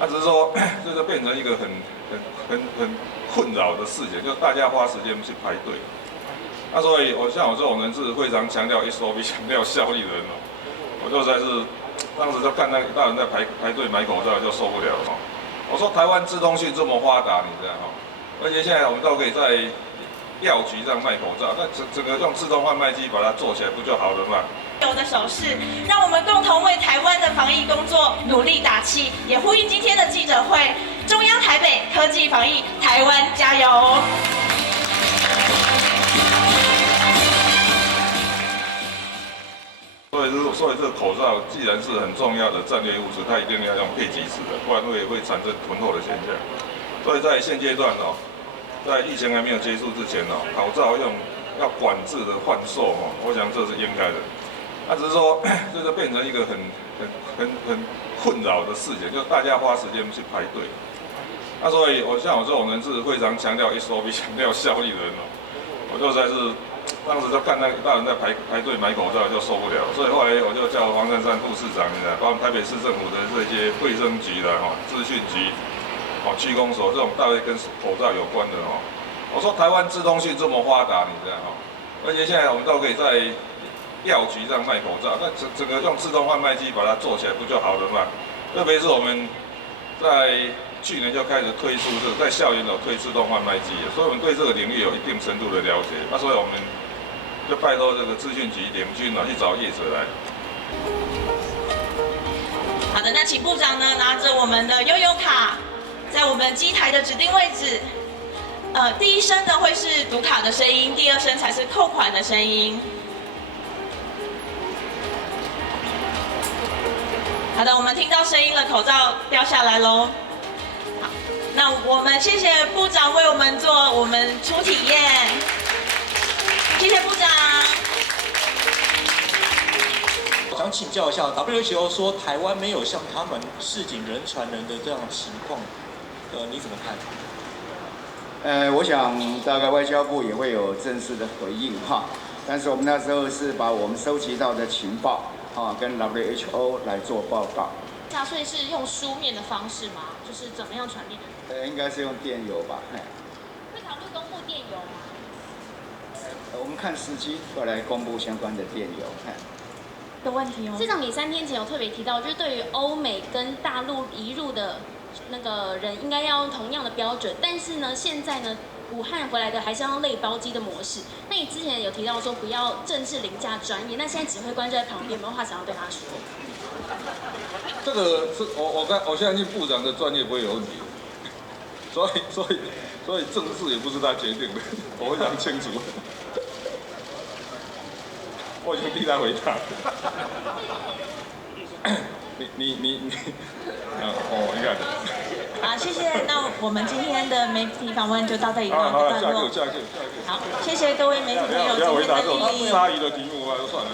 那只是说，这就变成一个很困扰的事情，就大家花时间去排队。那所以，像我这种人是非常强调 SOP、强调效率的人哦，我就实在是当时就看那一大人在排队买口罩就受不了了。我说台湾资通讯这么发达，你知道哈，而且现在我们都可以在药局这样卖口罩，那整个用自动贩卖机把它做起来不就好了吗？有的手势，让我们共同为台湾的防疫工作努力打气，也呼应今天的记者会，中央台北科技防疫，台湾加油！所以这个口罩既然是很重要的战略物资，它一定要用配给式的，不然会产生囤货的现象。所以在现阶段哦，在疫情还没有结束之前哦，口罩要管制的贩售哦，我想这是应该的。那只是说，这就变成一个很困扰的事情，就大家花时间去排队。那所以，像我这种人是非常强调 SOP、强调效率的人哦，我就实在是当时就看那一大人在排队买口罩就受不了，所以后来我就叫黄珊珊副市长，包括台北市政府的这些卫生局的资讯局、区公所这种大概跟口罩有关的哦，我说台湾资通讯这么发达，你知道哈，而且现在我们都可以在药局上卖口罩，那整个用自动贩卖机把它做起来不就好了嘛？特别是我们在去年就开始推出在校园有推自动贩卖机，所以我们对这个领域有一定程度的了解。那所以我们就拜托这个资讯局领军去找业者来。好的，那请部长呢拿着我们的悠游卡，在我们机台的指定位置。第一声呢会是读卡的声音，第二声才是扣款的声音。好的，我们听到声音了，口罩掉下来喽。好，那我们谢谢部长为我们做我们初体验，谢谢部长。我想请教一下 ，WHO 说台湾没有像他们市井人传人的这样的情况，你怎么看？我想大概外交部也会有正式的回应哈，但是我们那时候是把我们收集到的情报跟 WHO 来做报告。所以是用书面的方式吗？就是怎么样传递的？应该是用电邮吧。会考虑公布电邮吗？我们看时机会来公布相关的电邮。的问题哦。市长，你3天前有特别提到，就是对于欧美跟大陆移入的那个人，应该要用同样的标准，但是呢，现在呢，武汉回来的还是要用类包机的模式。那你之前有提到说不要政治凌驾专业，那现在指挥官就在旁边，有没有话想要对他说？这个是我相信部长的专业不会有问题，所以政事也不是他决定的，我非常清楚，我已经替他回答。你你看。谢谢。那我们今天的媒体访问就到这里告一好，段落。下一个。好，谢谢各位媒体朋友不要回答这种今天的莅临。鲨鱼的题目啊，就算了。